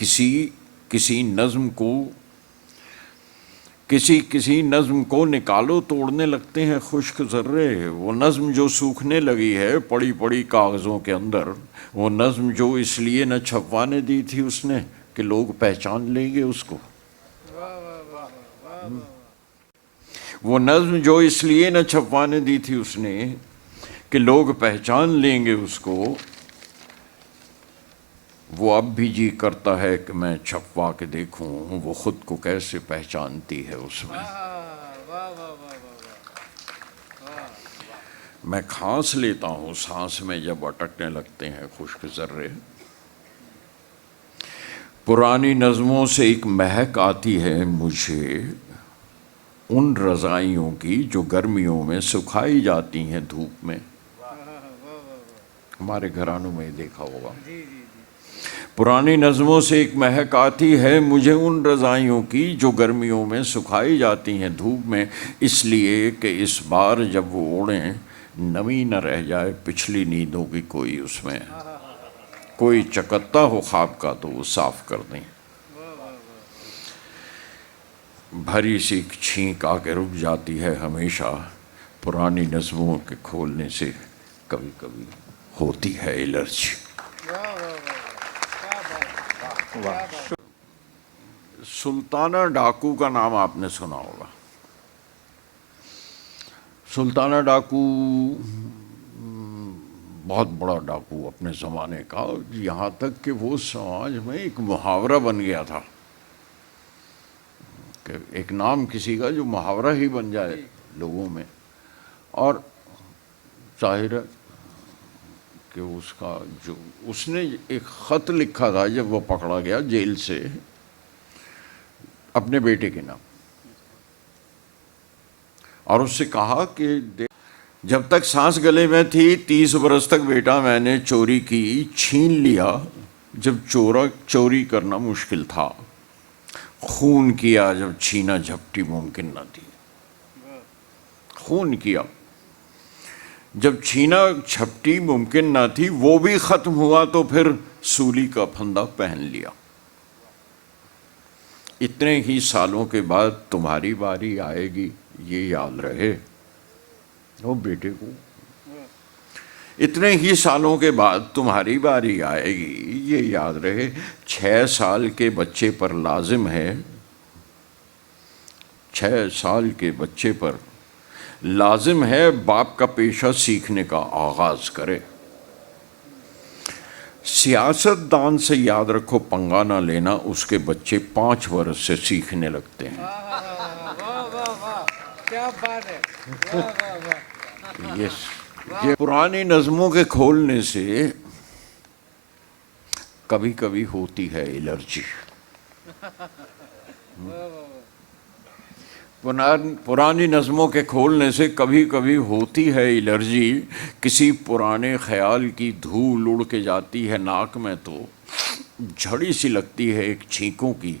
کسی نظم کو نکالو توڑنے لگتے ہیں خشک ذرے، وہ نظم جو سوکھنے لگی ہے پڑی پڑی کاغذوں کے اندر، وہ نظم جو اس لیے نہ چھپوانے دی تھی اس نے کہ لوگ پہچان لیں گے اس کو، وہ نظم جو اس لیے نہ چھپوانے دی تھی اس نے کہ لوگ پہچان لیں گے اس کو، وہ اب بھی جی کرتا ہے کہ میں چھپوا کے دیکھوں وہ خود کو کیسے پہچانتی ہے اس میں۔ میں کھانس لیتا ہوں سانس میں جب اٹکنے لگتے ہیں خشک ذرے، پرانی نظموں سے ایک مہک آتی ہے مجھے ان رضائیوں کی جو گرمیوں میں سکھائی جاتی ہیں دھوپ میں۔ ہمارے گھرانوں میں دیکھا ہوگا، پرانی نظموں سے ایک مہک آتی ہے مجھے ان رضائیوں کی جو گرمیوں میں سکھائی جاتی ہیں دھوپ میں، اس لیے کہ اس بار جب وہ اوڑھیں نمی نہ رہ جائے پچھلی نیندوں کی کوئی اس میں، کوئی چکتا ہو خواب کا تو وہ صاف کر دیں۔ بھری سی ایک چھینک آ کے رک جاتی ہے ہمیشہ، پرانی نظموں کے کھولنے سے کبھی کبھی ہوتی ہے الرجی۔ سلطانہ ڈاکو کا نام آپ نے سنا ہوگا۔ سلطانہ ڈاکو بہت بڑا ڈاکو اپنے زمانے کا، یہاں تک کہ وہ سماج میں ایک محاورہ بن گیا تھا کہ ایک نام کسی کا جو محاورہ ہی بن جائے لوگوں میں، اور ظاہر ہے کہ اس کا جو اس نے ایک خط لکھا تھا جب وہ پکڑا گیا جیل سے اپنے بیٹے کے نام، اور اس سے کہا کہ جب تک سانس گلے میں تھی 30 برس تک بیٹا میں نے چوری کی، چھین لیا جب چوری کرنا مشکل تھا، خون کیا جب چھینا جھپٹی ممکن نہ تھی، خون کیا جب چھینا جھپٹی ممکن نہ تھی، وہ بھی ختم ہوا تو پھر سولی کا پھندا پہن لیا، اتنے ہی سالوں کے بعد تمہاری باری آئے گی یہ یاد رہے، وہ بیٹے کو اتنے ہی سالوں کے بعد تمہاری باری آئے گی یہ یاد رہے، 6 سال کے بچے پر لازم ہے، 6 سال کے بچے پر لازم ہے باپ کا پیشہ سیکھنے کا آغاز کرے، سیاست دان سے یاد رکھو پنگا نہ لینا، اس کے بچے 5 برس سے سیکھنے لگتے ہیں۔ یہ پرانی نظموں کے کھولنے سے کبھی کبھی ہوتی ہے الرجی، پرانی نظموں کے کھولنے سے کبھی کبھی ہوتی ہے الرجی، کسی پرانے خیال کی دھول اڑ کے جاتی ہے ناک میں تو جھڑی سی لگتی ہے ایک چھینکوں کی،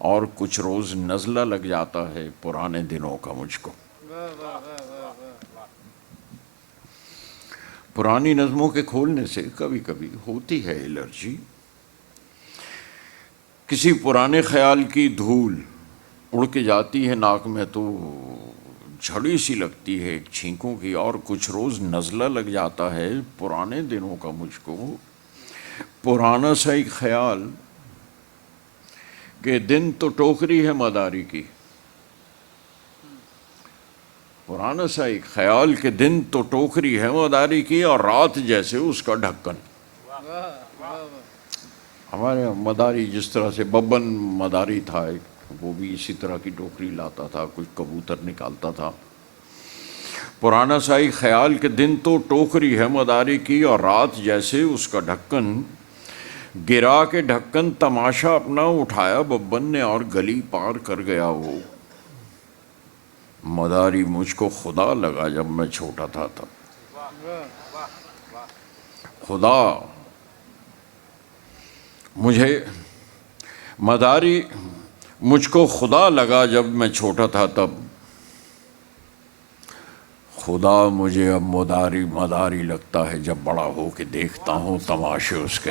اور کچھ روز نزلہ لگ جاتا ہے پرانے دنوں کا مجھ کو۔ پرانی نظموں کے کھولنے سے کبھی کبھی ہوتی ہے الرجی، کسی پرانے خیال کی دھول اڑ کے جاتی ہے ناک میں تو جھڑی سی لگتی ہے ایک چھینکوں کی، اور کچھ روز نزلہ لگ جاتا ہے پرانے دنوں کا مجھ کو، پرانا سا ایک خیال کہ دن تو ٹوکری ہے مداری کی، پرانا سا ایک خیال کہ دن تو ٹوکری ہے مداری کی اور رات جیسے اس کا ڈھکن۔ ہمارے مداری جس طرح سے ببن مداری تھا وہ بھی اسی طرح کی ٹوکری لاتا تھا، کچھ کبوتر نکالتا تھا، پرانا سا ایک خیال کہ دن تو ٹوکری ہے مداری کی اور رات جیسے اس کا ڈھکن، گرا کے ڈھکن تماشا اپنا اٹھایا ببن نے اور گلی پار کر گیا وہ، مداری مجھ کو خدا لگا جب میں چھوٹا تھا تب، خدا مجھے مداری مجھ کو خدا لگا جب میں چھوٹا تھا تب، خدا مجھے اب مداری لگتا ہے جب بڑا ہو کے دیکھتا ہوں تماشے اس کے۔